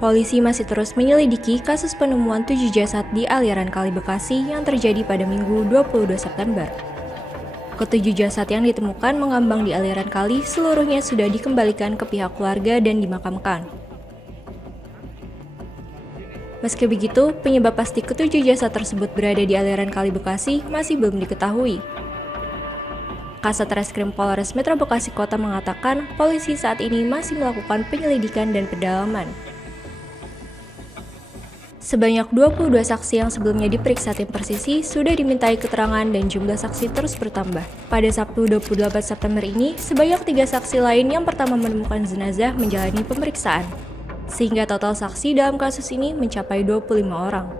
Polisi masih terus menyelidiki kasus penemuan 7 jasad di aliran Kali Bekasi yang terjadi pada Minggu 22 September. Ketujuh jasad yang ditemukan mengambang di aliran kali seluruhnya sudah dikembalikan ke pihak keluarga dan dimakamkan. Meski begitu, penyebab pasti ketujuh jasad tersebut berada di aliran Kali Bekasi masih belum diketahui. Kasat Reskrim Polres Metro Bekasi Kota mengatakan polisi saat ini masih melakukan penyelidikan dan pendalaman. Sebanyak 22 saksi yang sebelumnya diperiksa tim Persisi sudah dimintai keterangan dan jumlah saksi terus bertambah. Pada Sabtu 28 September ini, sebanyak 3 saksi lain yang pertama menemukan jenazah menjalani pemeriksaan. Sehingga total saksi dalam kasus ini mencapai 25 orang.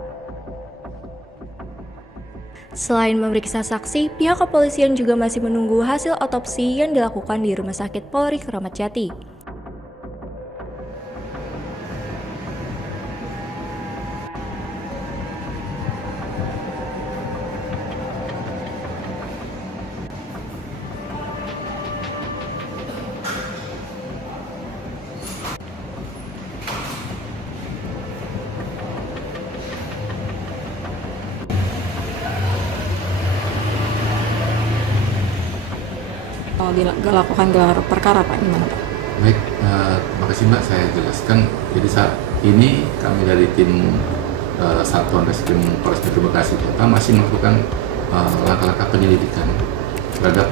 Selain memeriksa saksi, pihak kepolisian juga masih menunggu hasil otopsi yang dilakukan di Rumah Sakit Polri Kramat Jati. Dilakukan gelar perkara, Pak, gimana, Pak? Baik, terima kasih Mbak, saya jelaskan. Jadi saat ini kami dari tim Satuan Reskrim Polres Metro Bekasi Kota masih melakukan langkah-langkah penyelidikan terhadap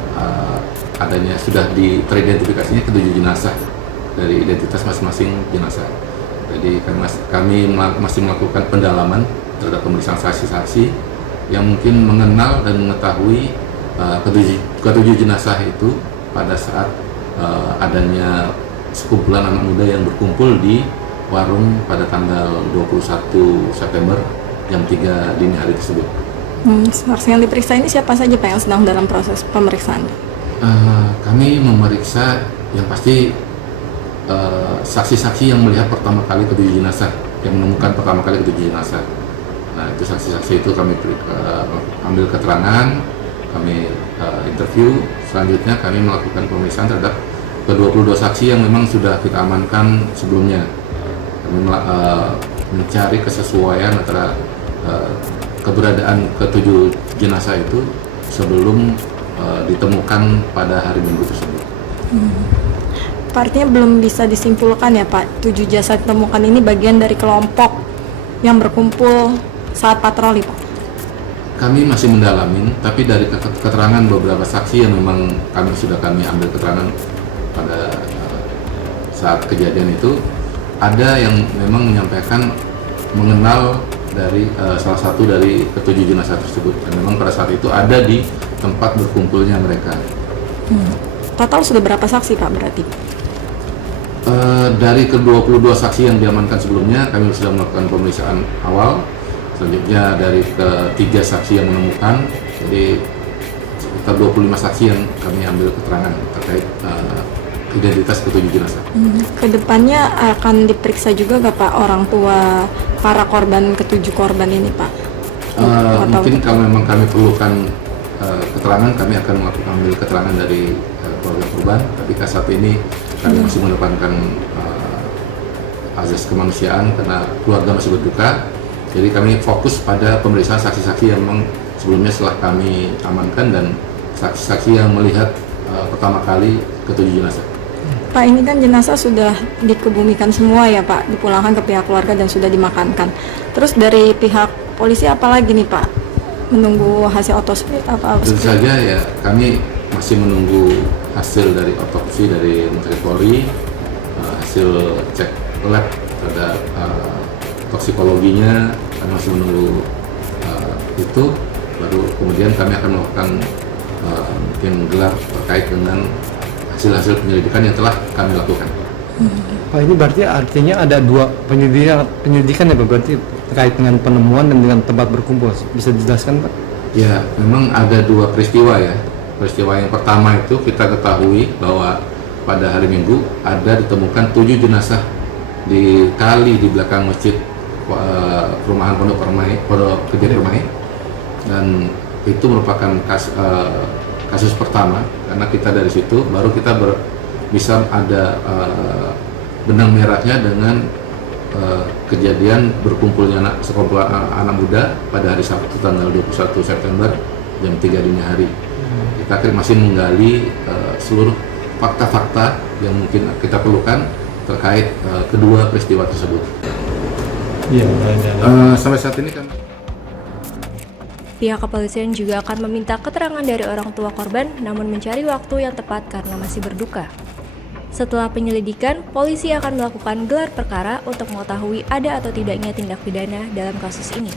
adanya sudah teridentifikasinya ketujuh jenazah dari identitas masing-masing jenazah. Jadi kami masih melakukan pendalaman terhadap pemeriksaan saksi-saksi yang mungkin mengenal dan mengetahui ketujuh jenazah itu pada saat adanya sekumpulan anak muda yang berkumpul di warung pada tanggal 21 September jam 3 dini hari tersebut. Saksi yang diperiksa ini siapa saja, Pak, yang sedang dalam proses pemeriksaan? Kami memeriksa yang pasti saksi-saksi yang melihat pertama kali ketujuh jenazah, yang menemukan pertama kali ketujuh jenazah. Nah, itu saksi-saksi itu kami ambil keterangan, kami interview. Selanjutnya kami melakukan pemeriksaan terhadap ke-22 saksi yang memang sudah kita amankan sebelumnya. Kami mencari kesesuaian antara keberadaan ketujuh jenazah itu sebelum ditemukan pada hari Minggu tersebut. Artinya belum bisa disimpulkan ya, Pak, 7 jasad ditemukan ini bagian dari kelompok yang berkumpul saat patroli, Pak? Kami masih mendalamin, tapi dari keterangan beberapa saksi yang memang sudah kami ambil keterangan pada saat kejadian itu, ada yang memang menyampaikan mengenal dari salah satu dari ketujuh jenazah tersebut, dan memang pada saat itu ada di tempat berkumpulnya mereka. Total sudah berapa saksi, Pak, berarti? Dari ke-22 saksi yang diamankan sebelumnya, kami sudah melakukan pemeriksaan awal. Selanjutnya dari ketiga saksi yang menemukan, jadi sekitar 25 saksi yang kami ambil keterangan terkait identitas ketujuh jenazah. Kedepannya akan diperiksa juga nggak, Pak, orang tua para korban, ketujuh korban ini, Pak? Mungkin kalau memang kami perlukan keterangan, kami akan ambil keterangan dari keluarga korban, tapi saat ini kami masih mengedepankan azas kemanusiaan karena keluarga masih berduka. Jadi kami fokus pada pemeriksaan saksi-saksi yang memang sebelumnya setelah kami amankan dan saksi-saksi yang melihat pertama kali ketujuh jenazah. Pak, ini kan jenazah sudah dikebumikan semua ya, Pak, dipulangkan ke pihak keluarga dan sudah dimakamkan. Terus dari pihak polisi apa lagi nih, Pak? Menunggu hasil otopsi apa? Tentu saja ya, kami masih menunggu hasil dari otopsi dari Rumah Sakit Polri, hasil cek lab terhadap toksikologinya, kami masih menunggu itu, baru kemudian kami akan melakukan mungkin gelar terkait dengan hasil-hasil penyelidikan yang telah kami lakukan. Pak, ini berarti artinya ada dua penyelidikan ya, Pak, berarti terkait dengan penemuan dan dengan tempat berkumpul. Bisa dijelaskan, Pak? Ya, memang ada dua peristiwa ya. Peristiwa yang pertama itu kita ketahui bahwa pada hari Minggu ada ditemukan 7 jenazah di kali di belakang masjid perumahan Pondok Gede Permai, dan itu merupakan kasus pertama karena kita dari situ baru kita bisa ada benang merahnya dengan kejadian berkumpulnya sekelompok anak muda pada hari Sabtu tanggal 21 September jam 3 dini hari. Kita masih menggali seluruh fakta-fakta yang mungkin kita perlukan terkait kedua peristiwa tersebut. Sampai saat ini kan Pihak kepolisian juga akan meminta keterangan dari orang tua korban, namun mencari waktu yang tepat karena masih berduka. Setelah penyelidikan, polisi akan melakukan gelar perkara untuk mengetahui ada atau tidaknya tindak pidana dalam kasus ini.